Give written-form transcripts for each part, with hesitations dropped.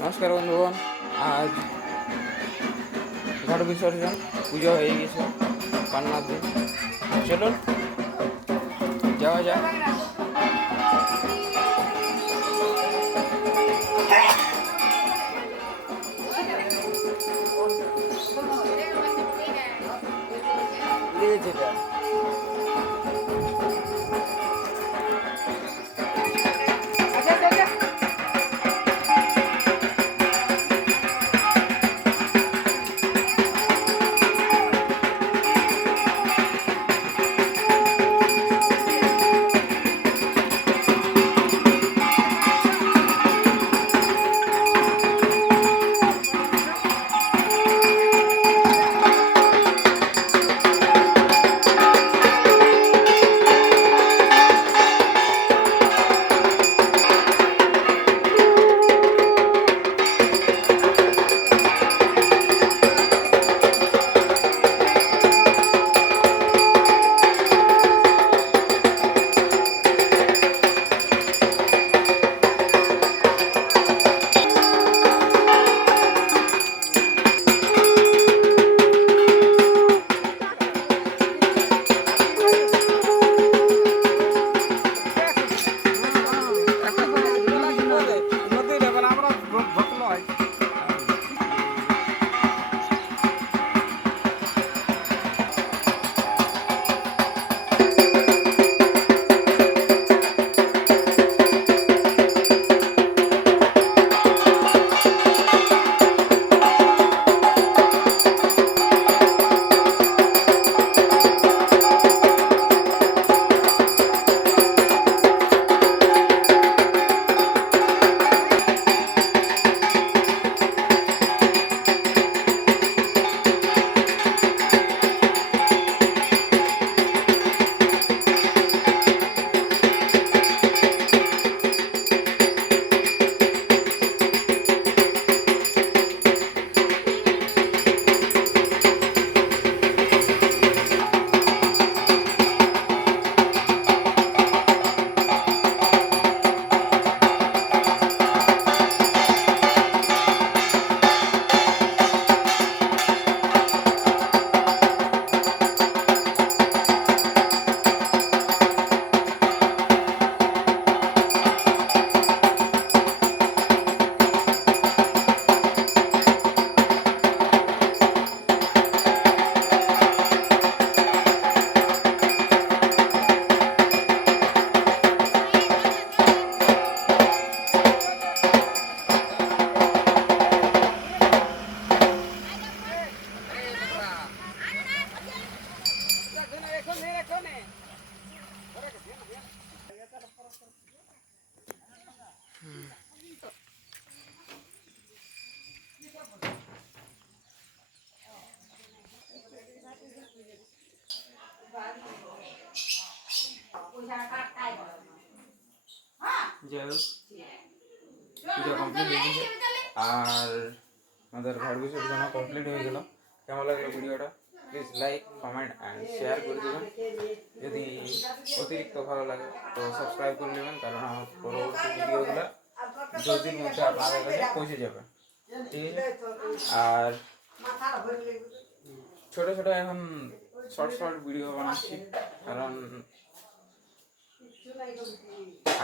নমস্কার বন্ধুগণ। আজ ঘট বিসর্জন, পুজো হয়ে গেছে, পান্নার দিন। চলুন যাওয়া যাক। যাই হোক, পুজো কমপ্লিট হয়ে গেছে আর আমাদের ঘট বিসর্জন কমপ্লিট হয়ে গেল। কেমন লাগলো ভিডিওটা? Please like, comment and share করে দেবেন। যদি অতিরিক্ত ভালো লাগে তো সাবস্ক্রাইব করে নেবেন, কারণ আমার পরবর্তী ভিডিওগুলো জলদির মধ্যে আপনাদের কাছে পৌঁছে যাবে। ঠিক আছে? আর ছোটো ছোটো এখন শর্ট ভিডিও বানাচ্ছি, কারণ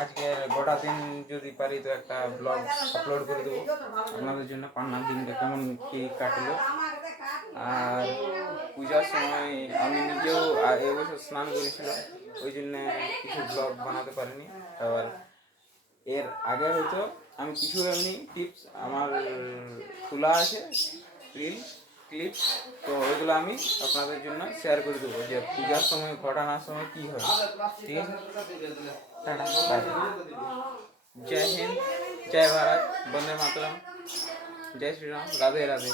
আজকে গোটা দিন যদি পারি তো একটা ব্লগ আপলোড করে দেবো আপনাদের জন্য, পান্নার দিনটা কেমন কি কাটলো। আর পূজার সময় আমি নিজেও এবছর স্নান করেছিলাম, ওই জন্য কিছু ব্লগ বানাতে পারিনি। আবার এর আগে হয়তো আমি কিছু এমনি টিপস আমার খোলা আছে, রিল ক্লিপস, তো ওইগুলো আমি আপনাদের জন্য শেয়ার করে দেবো যে পূজার সময় ঘটানোর সময় কী হয়। ঠিক আছে? Tata, bye. जय हिंद, जय भारत, वंदे मातरम, जय श्री राम, राधे राधे।